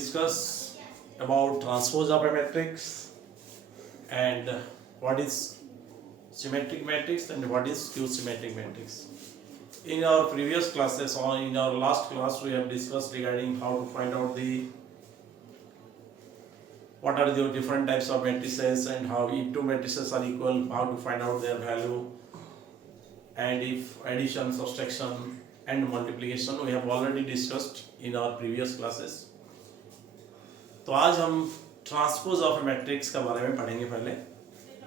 discuss about transpose of a matrix and what is symmetric matrix and what is skew symmetric matrix. In our previous classes or in our last class we have discussed regarding how to find out what are the different types of matrices and how if two matrices are equal, how to find out their value, and if addition, subtraction and multiplication we have already discussed in our previous classes. तो आज हम transpose of A matrix का बारे में पढ़ेंगे पहले.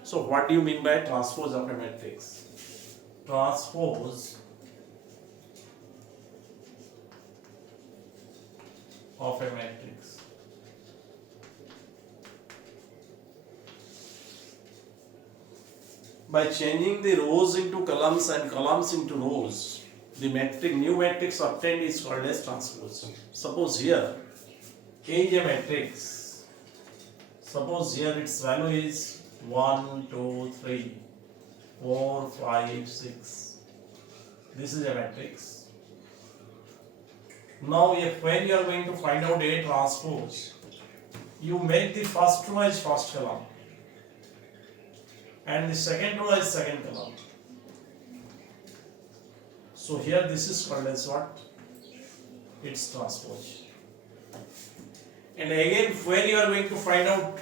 So what do you mean by transpose of A matrix? Transpose of a matrix. By changing the rows into columns and columns into rows, the new matrix obtained is called as transpose. Suppose here A is a matrix. Suppose here its value is 1, 2, 3, 4, 5, 6. This is a matrix. Now when you are going to find out A transpose, you make the first row as first column and the second row as second column. So here this is called as what? Its transpose. And again when you are going to find out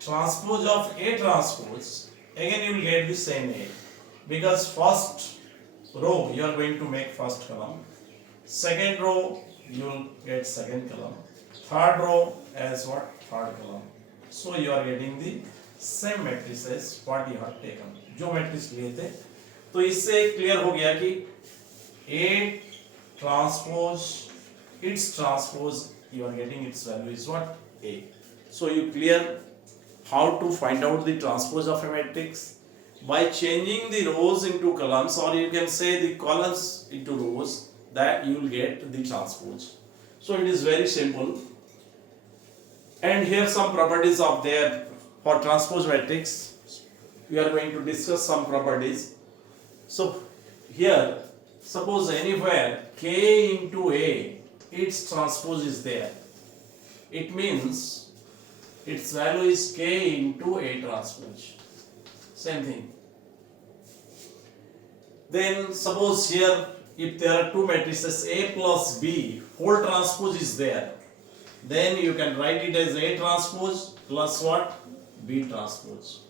transpose of A transpose, again you will get the same A, because first row you are going to make first column, second row you will get second column, third row as what? Third column. So you are getting the same matrices what you have taken. जो matrix लिए थे, तो इससे clear हो गया कि A transpose, its transpose, you are getting its value is what? A. So you clear how to find out the transpose of a matrix by changing the rows into columns, or you can say the columns into rows, that you will get the transpose. So it is very simple. And here some properties of there for transpose matrix. We are going to discuss some properties. So here suppose anywhere K into A, its transpose is there. It means its value is K into A transpose. Same thing. Then suppose here if there are two matrices A plus B, whole transpose is there, then you can write it as A transpose plus what? B transpose.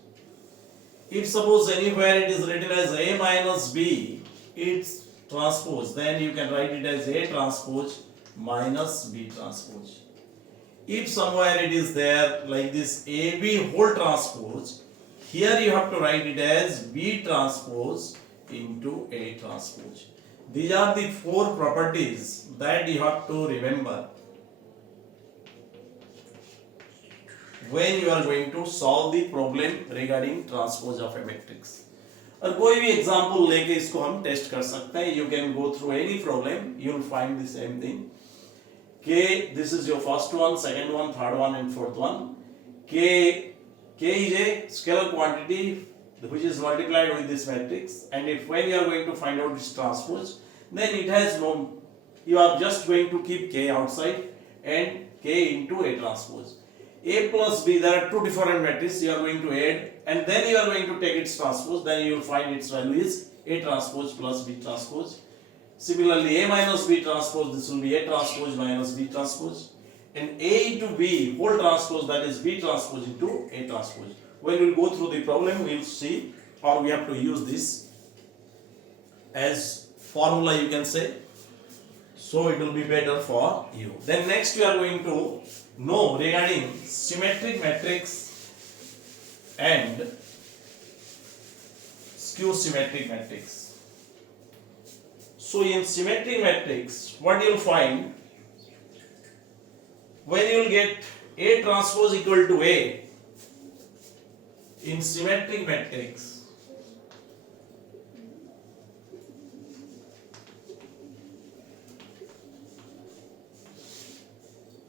If suppose anywhere it is written as A minus B, its transpose, then you can write it as A transpose minus B transpose. If somewhere it is there like this AB whole transpose, here you have to write it as B transpose into A transpose. These are the four properties that you have to remember when you are going to solve the problem regarding transpose of a matrix. और कोई भी example लेके इसको हम test कर सकते हैं. You can go through any problem, you will find the same thing. K, this is your first one, second one, third one, and fourth one. K is a scalar quantity which is multiplied with this matrix, and if when you are going to find out this transpose, then it has no, you are just going to keep K outside and K into A transpose. A plus B, there are two different matrices you are going to add, and then you are going to take its transpose, then you will find its value is A transpose plus B transpose. Similarly A minus B transpose, this will be A transpose minus B transpose, and A into B whole transpose, that is B transpose into A transpose. When we will go through the problem, we will see how we have to use this as formula, you can say, so it will be better for you. Then next we are going to know regarding symmetric matrix and skew symmetric matrix. So in symmetric matrix, what you will find, when you will get A transpose equal to A, in symmetric matrix,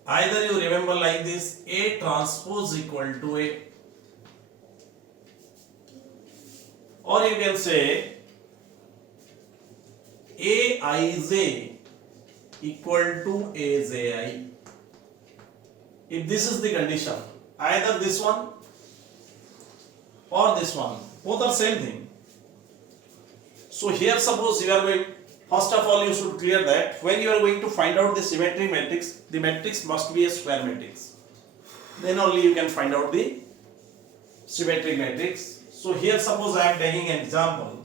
either you remember like this, A transpose equal to A, or you can say Aij equal to Aji. if this is the condition, either this one or this one, both are same thing. So here suppose you are going, first of all you should clear that when you are going to find out the symmetric matrix, the matrix must be a square matrix. Then only you can find out the symmetric matrix. So here suppose I am taking an example.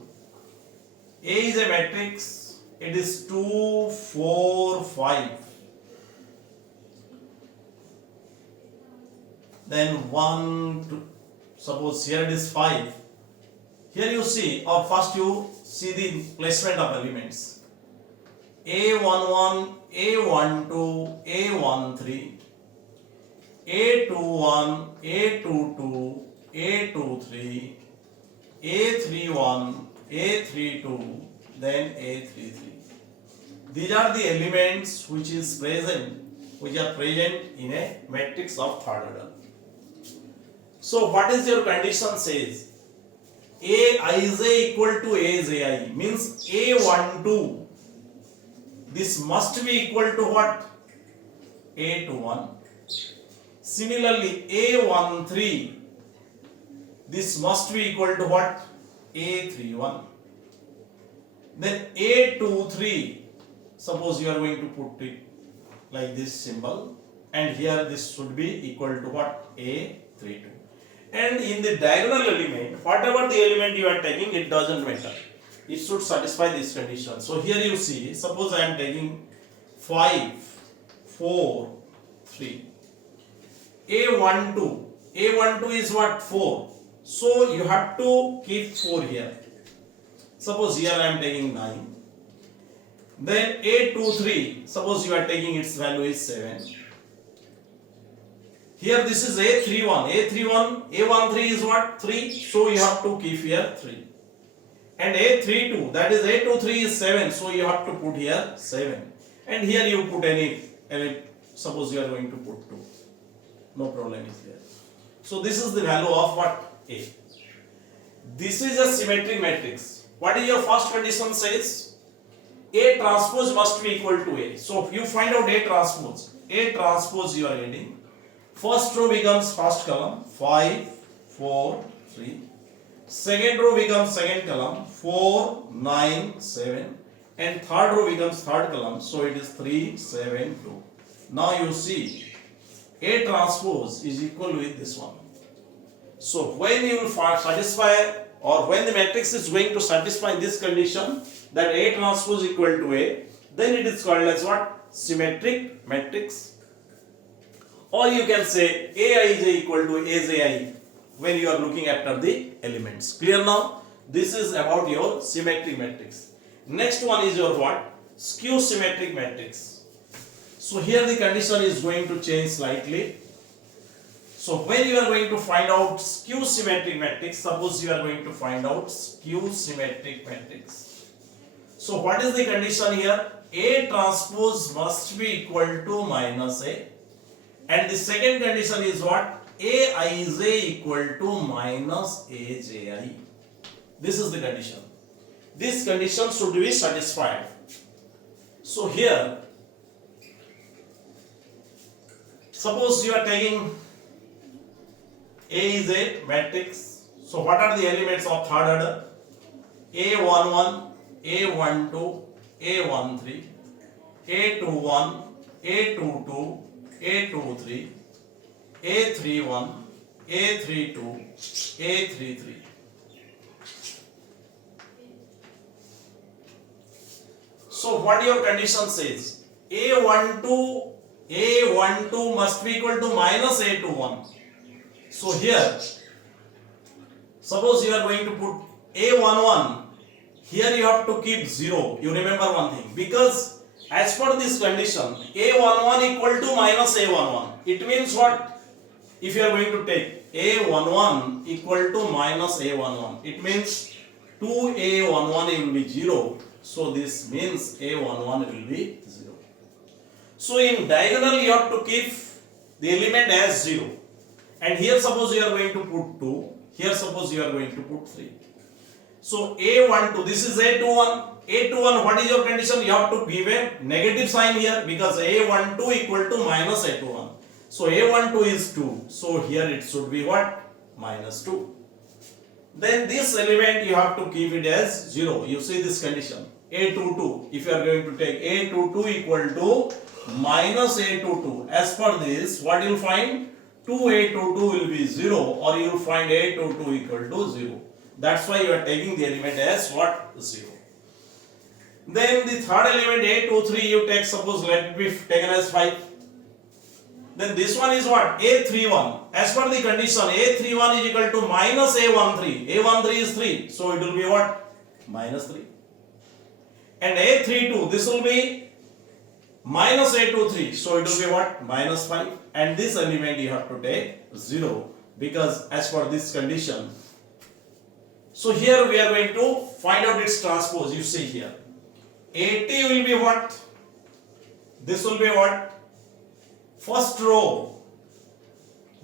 A is a matrix, it is 2, 4, 5. Then 1, 2, suppose here it is 5. Here you see, or first you see the placement of elements. A11, A12, A13, A21, A22, A23, A31, A32, then A33. These are the elements which are present in a matrix of third order. So what is your condition says? Aij equal to Aji means A12. This must be equal to what? A21. Similarly, A13. This must be equal to what? A31. Then A23. Suppose you are going to put it like this symbol, and here this should be equal to what? A32. And in the diagonal element, whatever the element you are taking, it doesn't matter. It should satisfy this condition. So here you see, suppose I am taking 5, 4, 3. A12. A12 is what? 4. So you have to keep 4 here. Suppose here I am taking 9. Then A23, suppose you are taking its value is 7. Here this is A31. A31, A13 is what? 3. So you have to keep here 3. And A32, that is A23 is 7. So you have to put here 7. And here you put any suppose you are going to put 2. No problem is there. So this is the value of what? A. This is a symmetric matrix. What is your first condition says? A transpose must be equal to A. So if you find out A transpose you are getting. First row becomes first column 5, 4, 3. Second row becomes second column 4, 9, 7. And third row becomes third column. So it is 3, 7, 2. Now you see A transpose is equal with this one. So when you will satisfy, or when the matrix is going to satisfy this condition that A transpose equal to A, then it is called as what? Symmetric matrix. Or you can say Aij equal to Aji when you are looking after the elements. Clear now? This is about your symmetric matrix. Next one is your what? Skew symmetric matrix. So here the condition is going to change slightly. So when you are going to find out skew symmetric matrix, suppose you are going to find out skew symmetric matrix. So what is the condition here? A transpose must be equal to minus A. And the second condition is what? Aij equal to minus Aji. This is the condition. This condition should be satisfied. So here, suppose you are taking A is a matrix. So what are the elements of third order? A11, A12, A13, A21, A22, A23, A31, A32, A33. So what your condition says? A12 must be equal to minus A21. So here, suppose you are going to put A11, here you have to keep 0. You remember one thing, because as per this condition, A11 equal to minus A11. It means what? If you are going to take A11 equal to minus A11, it means 2A11 will be 0. So this means A11 will be 0. So in diagonal you have to keep the element as 0. And here suppose you are going to put 2. Here suppose you are going to put 3. So A12, this is A21. A21, what is your condition? You have to give a negative sign here because A12 equal to minus A21. So A12 is 2. So here it should be what? Minus 2. Then this element you have to keep it as 0. You see this condition. A22. If you are going to take A22 equal to minus A22. As per this, what you will find? 2A22 will be 0, or you will find A22 equal to 0. That's why you are taking the element as what? 0. Then the third element A23 you take, suppose let it be taken as 5. Then this one is what? A31. As per the condition, A31 is equal to minus A13. A13 is 3. So it will be what? Minus 3. And A32, this will be minus A23. So it will be what? Minus 5. And this element you have to take 0. Because as per this condition. So here we are going to find out its transpose. You see here. 80 will be what? This will be what? First row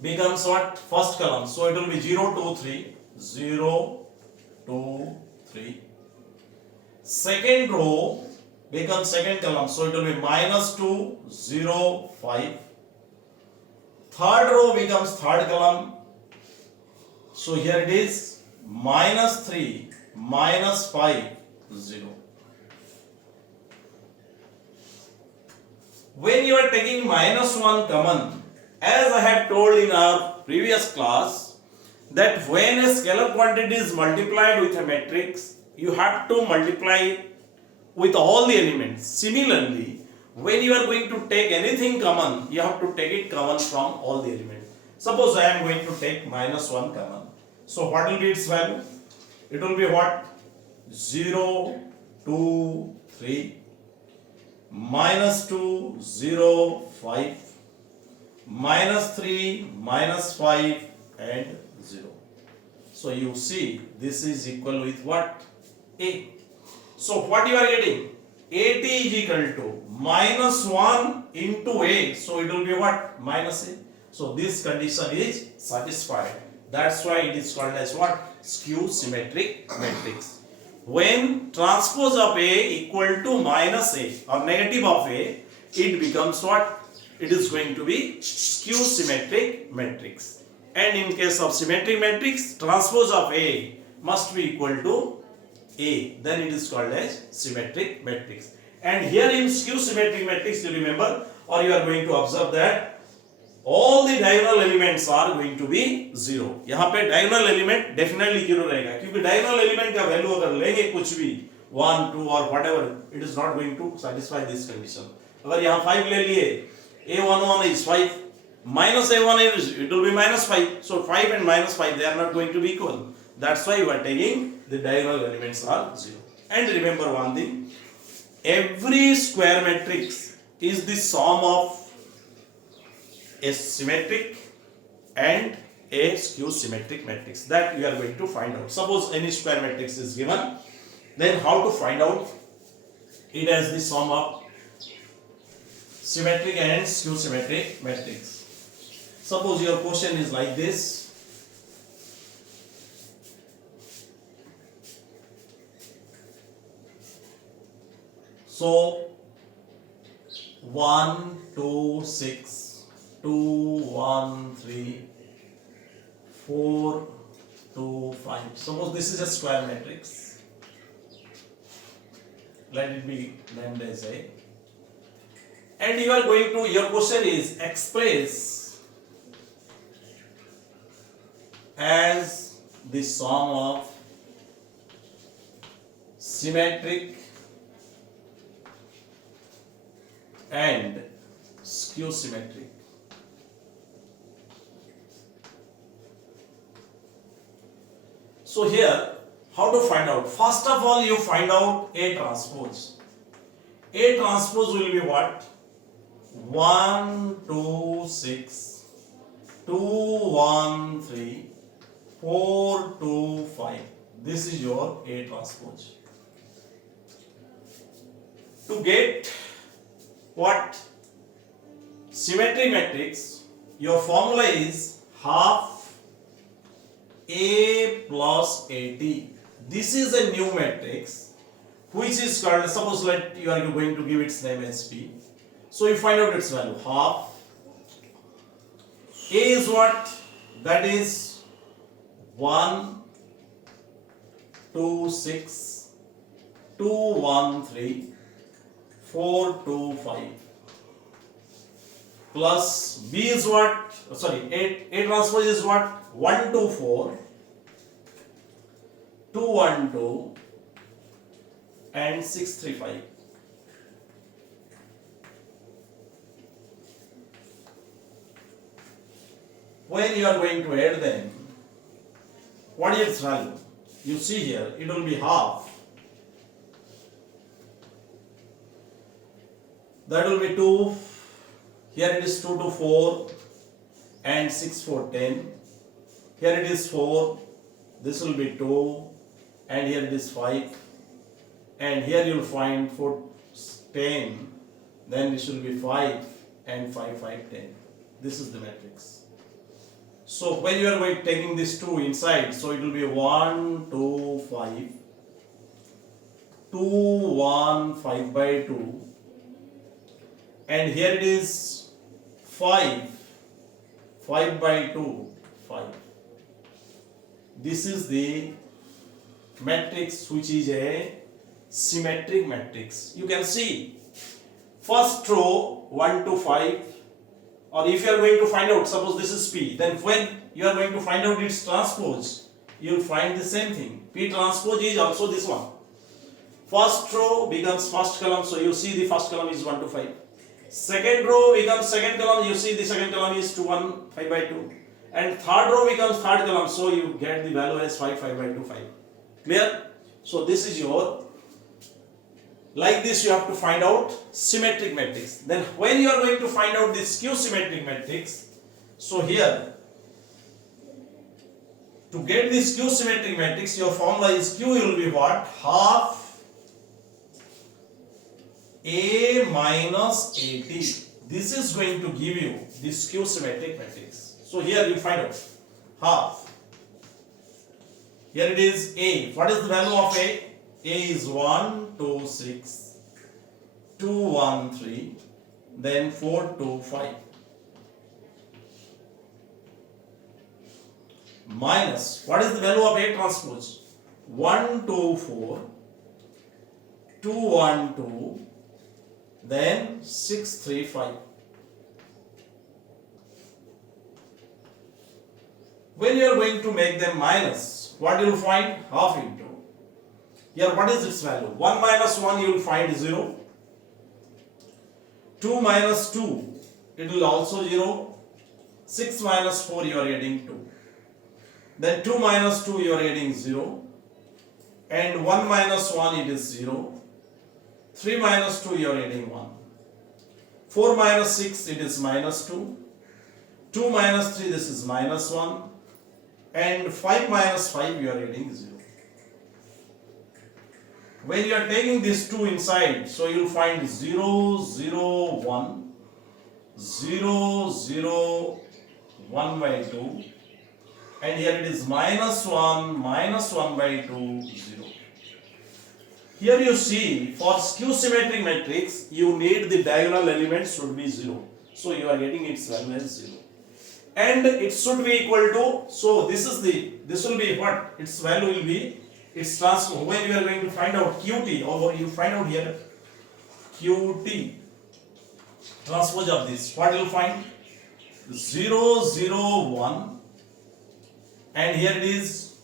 becomes what? First column. So it will be 0, 2, 3. 0, 2, 3. Second row becomes second column. So it will be minus 2, 0, 5. Third row becomes third column. So here it is minus 3, minus 5, 0. When you are taking minus 1 common, as I had told in our previous class, that when a scalar quantity is multiplied with a matrix, you have to multiply it with all the elements. Similarly, when you are going to take anything common, you have to take it common from all the elements. Suppose I am going to take minus 1 common. So what will be its value? It will be what? 0, 2, 3. Minus 2, 0, 5, minus 3, minus 5 and 0. So you see this is equal with what? A. So what you are getting? 80 is equal to minus 1 into A. So it will be what? Minus A. So this condition is satisfied. That's why it is called as what? Skew symmetric matrix. When transpose of A equal to minus A or negative of A, it becomes what? It is going to be skew symmetric matrix. And in case of symmetric matrix, transpose of A must be equal to A. Then it is called as symmetric matrix. And here in skew symmetric matrix, you remember, or you are going to observe that all the diagonal elements are going to be 0. यहाँ पे diagonal element definitely 0 रहेगा, क्योंकि diagonal element का value अगर लेंगे कुछ भी 1, 2 or whatever, it is not going to satisfy this condition. अगर यहाँ 5 ले लिए, A11 is 5, minus A1 is, it will be minus 5. So 5 and minus 5, they are not going to be equal. That's why you are taking the diagonal elements are 0. And remember one thing, every square matrix is the sum of a symmetric and a skew symmetric matrix. That you are going to find out. Suppose any square matrix is given, then how to find out it as the sum of symmetric and skew symmetric matrix. Suppose your question is like this. So 1, 2, 6, 2, 1, 3, 4, 2, 5. Suppose this is a square matrix. Let it be named as A. And you are going to, your question is express as the sum of symmetric and skew symmetric. So here, how to find out? First of all, you find out A transpose. A transpose will be what? 1, 2, 6, 2, 1, 3, 4, 2, 5. This is your A transpose. To get what? Symmetry matrix, your formula is half A plus AT. This is a new matrix which is called, suppose let you are going to give its name as P. So you find out its value, half A is what? That is 1, 2, 6, 2, 1, 3, 4, 2, 5. Plus B is what? Sorry, A transpose is what? 1, 2, 4, 2, 1, 2, and 6, 3, 5. When you are going to add them, what is its value? You see here, it will be half. That will be 2. Here it is 2 to 4 and 6, 4, 10. Here it is 4. This will be 2 and here it is 5. And here you will find 4, 10. Then this will be 5 and 5, 5, 10. This is the matrix. So when you are taking this 2 inside, so it will be 1, 2, 5, 2, 1, 5 by 2, and here it is 5, 5 by 2, 5. This is the matrix which is a symmetric matrix. You can see first row 1 to 5. Or if you are going to find out, suppose this is P, then when you are going to find out its transpose, you will find the same thing. P transpose is also this one. First row becomes first column, so you see the first column is 1 to 5. Second row becomes second column, you see the second column is 2, 1, 5 by 2. And third row becomes third column, so you get the value as 5, 5 by 2, 5. Clear? So this is your, like this you have to find out symmetric matrix. Then when you are going to find out this skew symmetric matrix, so here to get this skew symmetric matrix, your formula is Q will be what? Half A minus AT. This is going to give you this skew symmetric matrix. So here you find out half. Here it is A. What is the value of A? A is 1, 2, 6, 2, 1, 3, then 4, 2, 5. Minus, what is the value of A transpose? 1, 2, 4, 2, 1, 2, then 6, 3, 5. When you are going to make them minus, what you will find? Half into. Here what is its value? 1 minus 1 you will find 0. 2 minus 2, it will also 0. 6 minus 4 you are adding 2. Then 2 minus 2 you are adding 0. And 1 minus 1 it is 0. 3 minus 2 you are adding 1. 4 minus 6 it is minus 2. 2 minus 3 this is minus 1. And 5 minus 5 you are adding 0. When you are taking this 2 inside, so you will find 0, 0, 1, 0, 0, 1 by 2, and here it is minus 1 by 2, 0. Here you see, for skew symmetric matrix, you need the diagonal elements should be 0. So you are getting its value as 0. And it should be equal to, so this will be what? Its value will be its transpose. When you are going to find out QT, or you find out here QT transpose of this, what you will find? 0, 0, 1, and here it is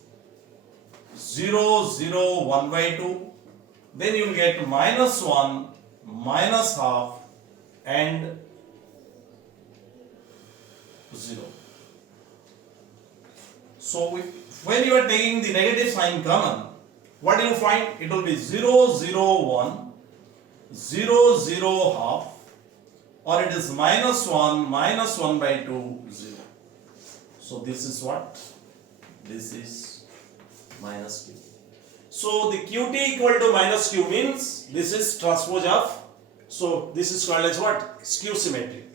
0, 0, 1 by 2. Then you will get minus 1, minus half, and 0. So when you are taking the negative sign common, what do you find? It will be 0, 0, 1, 0, 0 half, or it is minus 1 by 2, 0. So this is what? This is minus Q. So the QT equal to minus Q means this is transpose of, so this is called as what? Skew symmetric.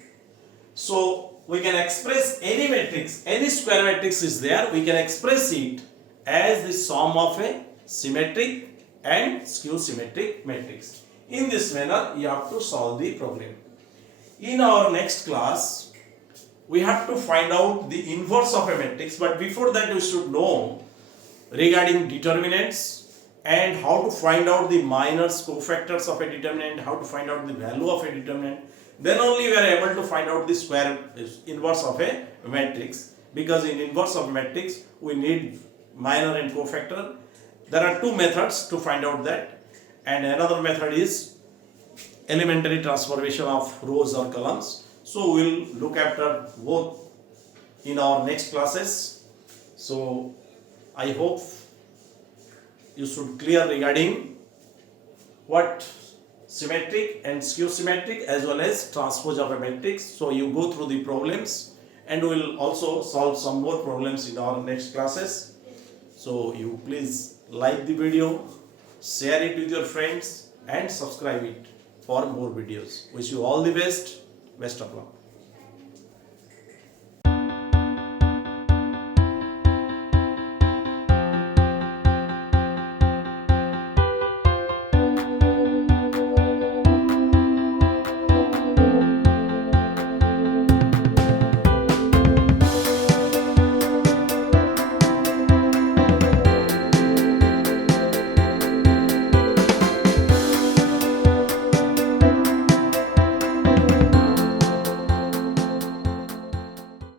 So we can express any matrix, any square matrix is there, we can express it as the sum of a symmetric and skew symmetric matrix. In this manner, you have to solve the problem. In our next class, we have to find out the inverse of a matrix, but before that we should know regarding determinants and how to find out the minors, cofactors of a determinant, how to find out the value of a determinant. Then only we are able to find out the square inverse of a matrix, because in inverse of matrix we need minor and cofactor. There are two methods to find out that, and another method is elementary transformation of rows or columns. So we will look after both in our next classes. So I hope you should clear regarding what symmetric and skew symmetric as well as transpose of a matrix. So you go through the problems, and we will also solve some more problems in our next classes. So you please like the video, share it with your friends, and subscribe it for more videos. Wish you all the best. Best of luck.